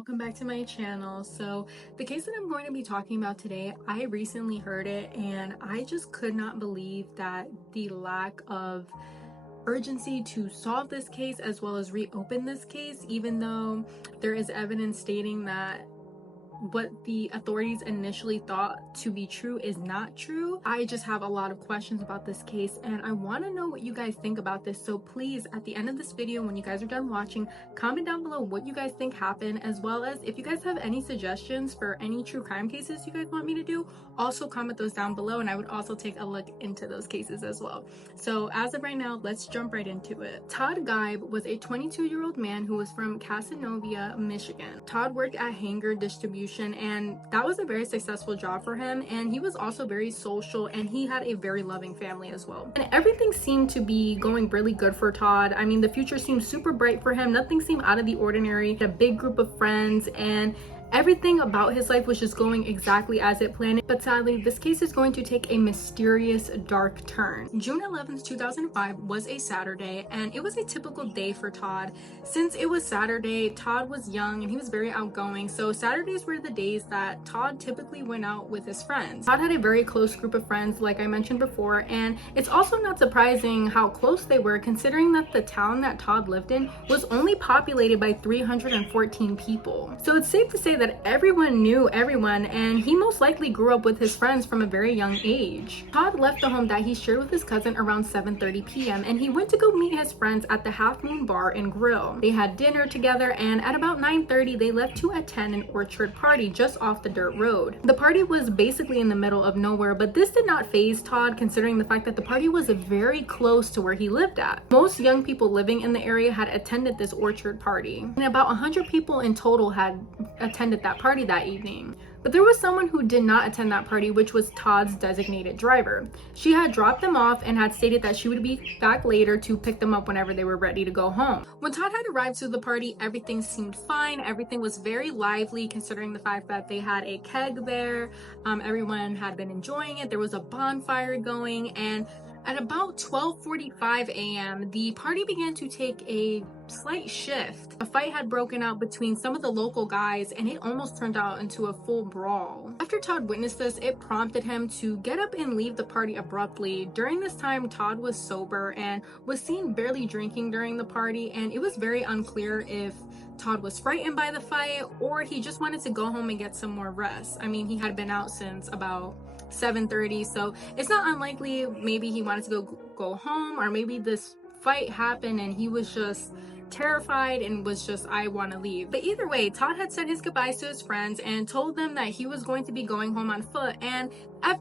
welcome back to my channel. So the case that I'm going to be talking about today, I recently heard it and I just could not believe that the lack of urgency to solve this case as well as reopen this case, even though there is evidence stating that what the authorities initially thought to be true is not true. I just have a lot of questions about this case and I want to know what you guys think about this. So please, at the end of this video, when you guys are done watching, comment down below what you guys think happened, as well as if you guys have any suggestions for any true crime cases you guys want me to do, also comment those down below and I would also take a look into those cases as well. So as of right now, let's jump right into it. Todd Geib was a 22-year-old man who was from Casanova, Michigan. Todd worked at Hanger Distribution and that was a very successful job for him, and he was also very social and he had a very loving family as well. And everything seemed to be going really good for Todd. I mean, the future seemed super bright for him. Nothing seemed out of the ordinary. He had a big group of friends and everything about his life was just going exactly as it planned. But sadly, this case is going to take a mysterious, dark turn. June 11th, 2005 was a Saturday, and it was a typical day for Todd. Since it was Saturday, Todd was young and he was very outgoing, so Saturdays were the days that Todd typically went out with his friends. Todd had a very close group of friends, like I mentioned before, and it's also not surprising how close they were, considering that the town that Todd lived in was only populated by 314 people. So it's safe to say that everyone knew everyone, and he most likely grew up with his friends from a very young age. Todd left the home that he shared with his cousin around 7:30 p.m. and he went to go meet his friends at the Half Moon Bar and Grill. They had dinner together, and at about 9:30 they left to attend an orchard party just off the dirt road. The party was basically in the middle of nowhere, but this did not faze Todd, considering the fact that the party was very close to where he lived at. Most young people living in the area had attended this orchard party, and about 100 people in total had attended that party that evening. But there was someone who did not attend that party, which was Todd's designated driver. She had dropped them off and had stated that she would be back later to pick them up whenever they were ready to go home. When Todd had arrived to the party, everything seemed fine. Everything was very lively, considering the fact that they had a keg there. Everyone had been enjoying it. There was a bonfire going, and at about 12:45 a.m., the party began to take a slight shift. A fight had broken out between some of the local guys, and it almost turned out into a full brawl. After Todd witnessed this, it prompted him to get up and leave the party abruptly. During this time, Todd was sober and was seen barely drinking during the party, and it was very unclear if Todd was frightened by the fight or he just wanted to go home and get some more rest. I mean, he had been out since about 7:30, so it's not unlikely maybe he wanted to go home, or maybe this fight happened and he was just terrified and was just, I want to leave. But either way, Todd had said his goodbyes to his friends and told them that he was going to be going home on foot, and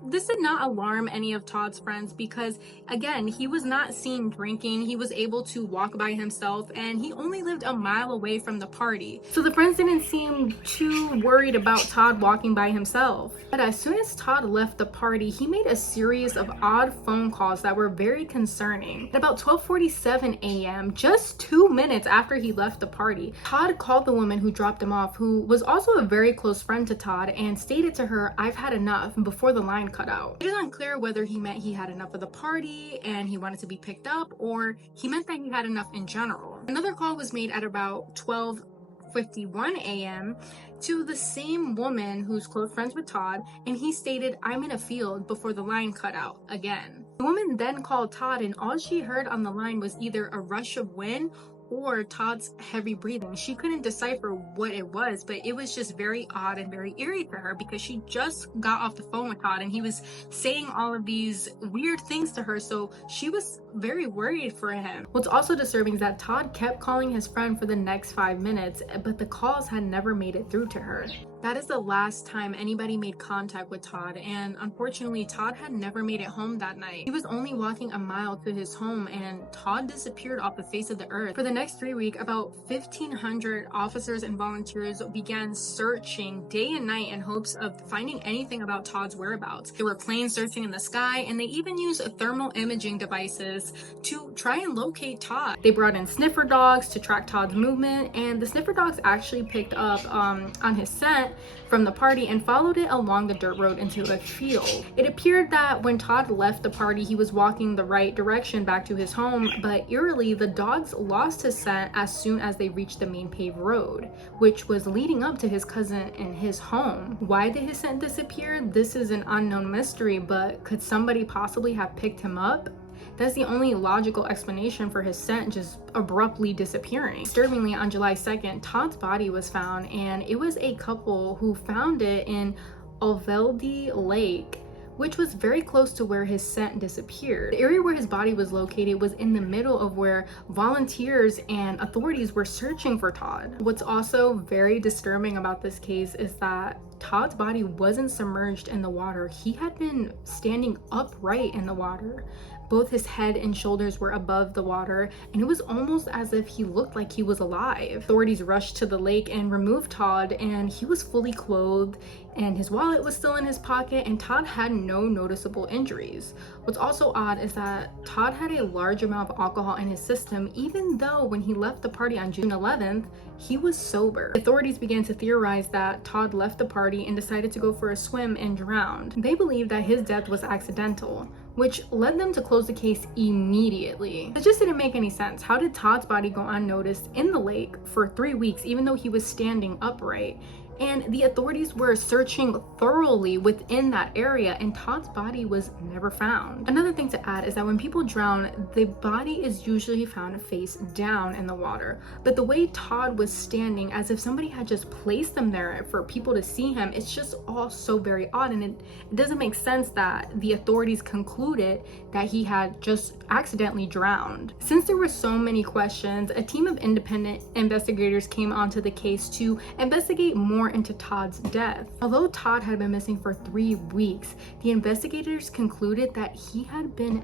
this did not alarm any of Todd's friends because, again, he was not seen drinking. He was able to walk by himself and he only lived a mile away from the party, so the friends didn't seem too worried about Todd walking by himself. But as soon as Todd left the party, he made a series of odd phone calls that were very concerning. At about 12:47 a.m., just 2 minutes after he left the party, Todd called the woman who dropped him off, who was also a very close friend to Todd, and stated to her, "I've had enough," before the line cut out. It is unclear whether he meant he had enough of the party and he wanted to be picked up, or he meant that he had enough in general. Another call was made at about 12:51 a.m. to the same woman who's close friends with Todd, and he stated, "I'm in a field," before the line cut out again. The woman then called Todd, and all she heard on the line was either a rush of wind or Todd's heavy breathing. She couldn't decipher what it was, but it was just very odd and very eerie for her because she just got off the phone with Todd and he was saying all of these weird things to her, so she was very worried for him. What's also disturbing is that Todd kept calling his friend for the next 5 minutes, but the calls had never made it through to her. That is the last time anybody made contact with Todd, and unfortunately Todd had never made it home that night. He was only walking a mile to his home and Todd disappeared off the face of the earth. For the next 3 weeks, about 1,500 officers and volunteers began searching day and night in hopes of finding anything about Todd's whereabouts. There were planes searching in the sky, and they even used thermal imaging devices to try and locate Todd. They brought in sniffer dogs to track Todd's movement, and the sniffer dogs actually picked up on his scent, scent from the party and followed it along the dirt road into a field. It appeared that when Todd left the party, he was walking the right direction back to his home, but eerily, the dogs lost his scent as soon as they reached the main paved road, which was leading up to his cousin and his home. Why did his scent disappear? This is an unknown mystery, but could somebody possibly have picked him up? That's the only logical explanation for his scent just abruptly disappearing. Disturbingly, on July 2nd, Todd's body was found, and it was a couple who found it in Uvalde Lake, which was very close to where his scent disappeared. The area where his body was located was in the middle of where volunteers and authorities were searching for Todd. What's also very disturbing about this case is that Todd's body wasn't submerged in the water. He had been standing upright in the water. Both his head and shoulders were above the water, and it was almost as if he looked like he was alive. Authorities rushed to the lake and removed Todd, and he was fully clothed, and his wallet was still in his pocket, and Todd had no noticeable injuries. What's also odd is that Todd had a large amount of alcohol in his system, even though when he left the party on June 11th, he was sober. Authorities began to theorize that Todd left the party and decided to go for a swim and drowned. They believed that his death was accidental, which led them to close the case immediately. It just didn't make any sense. How did Todd's body go unnoticed in the lake for 3 weeks, even though he was standing upright? And the authorities were searching thoroughly within that area, and Todd's body was never found. Another thing to add is that when people drown, the body is usually found face down in the water. But the way Todd was standing, as if somebody had just placed them there for people to see him, it's just all so very odd, and it doesn't make sense that the authorities concluded that he had just accidentally drowned. Since there were so many questions, a team of independent investigators came onto the case to investigate more into Todd's death. Although Todd had been missing for 3 weeks, the investigators concluded that he had been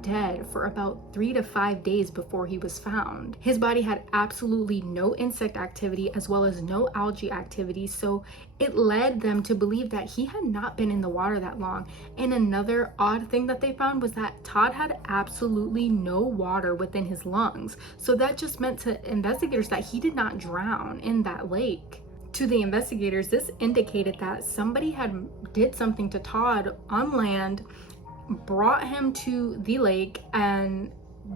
dead for about 3 to 5 days before he was found. His body had absolutely no insect activity as well as no algae activity, so it led them to believe that he had not been in the water that long. And another odd thing that they found was that Todd had absolutely no water within his lungs, so that just meant to investigators that he did not drown in that lake. To the investigators, this indicated that somebody had did something to Todd on land, brought him to the lake, and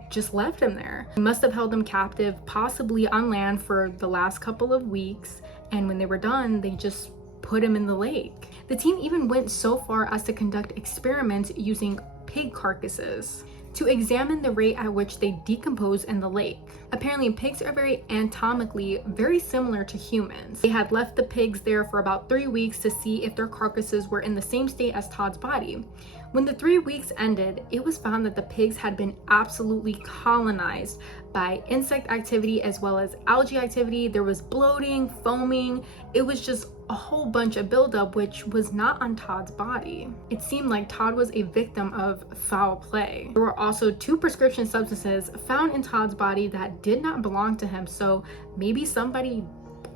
just left him there. They must have held him captive, possibly on land, for the last couple of weeks, and when they were done, they just put him in the lake. The team even went so far as to conduct experiments using pig carcasses to examine the rate at which they decompose in the lake. Apparently, pigs are very anatomically very similar to humans. They had left the pigs there for about 3 weeks to see if their carcasses were in the same state as Todd's body. When the 3 weeks ended, it was found that the pigs had been absolutely colonized by insect activity as well as algae activity. There was bloating, foaming. It was just a whole bunch of buildup, which was not on Todd's body. It seemed like Todd was a victim of foul play. There were also 2 prescription substances found in Todd's body that did not belong to him, so maybe somebody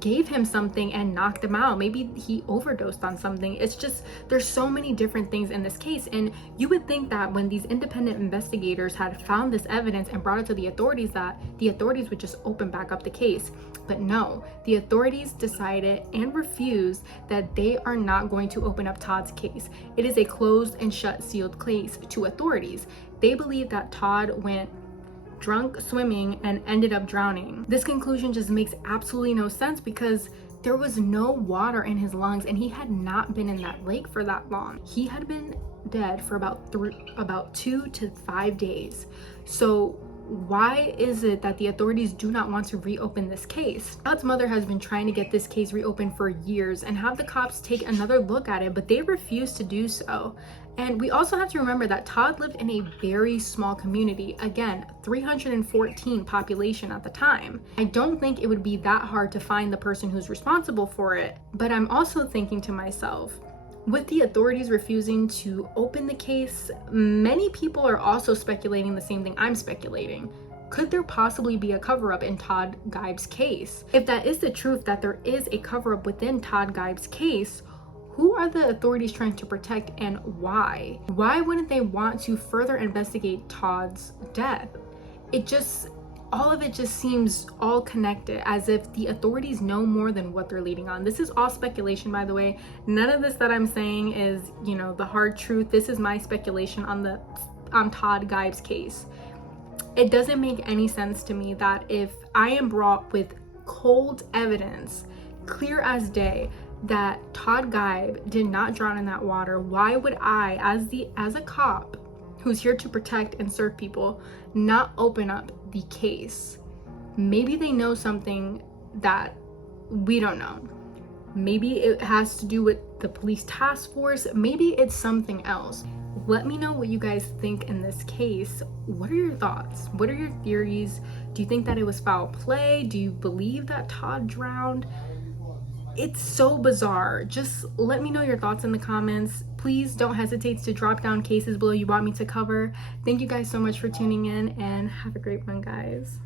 gave him something and knocked him out. Maybe he overdosed on something. It's just, there's so many different things in this case, and you would think that when these independent investigators had found this evidence and brought it to the authorities, that the authorities would just open back up the case. But no, the authorities decided and refused that they are not going to open up Todd's case. It is a closed and shut sealed case to authorities. They believe that Todd went drunk swimming and ended up drowning. This conclusion just makes absolutely no sense because there was no water in his lungs and he had not been in that lake for that long. He had been dead for about 2 to 5 days. So why is it that the authorities do not want to reopen this case? Todd's mother has been trying to get this case reopened for years and have the cops take another look at it, but they refuse to do so. And we also have to remember that Todd lived in a very small community. Again, 314 population at the time. I don't think it would be that hard to find the person who's responsible for it. But I'm also thinking to myself, with the authorities refusing to open the case, many people are also speculating the same thing I'm speculating. Could there possibly be a cover-up in Todd Geib's case? If that is the truth, that there is a cover-up within Todd Geib's case, who are the authorities trying to protect and why? Why wouldn't they want to further investigate Todd's death? It just all of it just seems all connected, as if the authorities know more than what they're leading on. This is all speculation, by the way. None of this that I'm saying is, you know, the hard truth. This is my speculation on Todd Geib's case. It doesn't make any sense to me that if I am brought with cold evidence, clear as day, that Todd Geib did not drown in that water, why would I, as a cop who's here to protect and serve people, not open up the case? Maybe they know something that we don't know. Maybe it has to do with the police task force. Maybe it's something else. Let me know what you guys think in this case. What are your thoughts? What are your theories? Do you think that it was foul play? Do you believe that Todd drowned? It's so bizarre. Just let me know your thoughts in the comments. Please don't hesitate to drop down cases below you want me to cover. Thank you guys so much for tuning in, and have a great one, guys.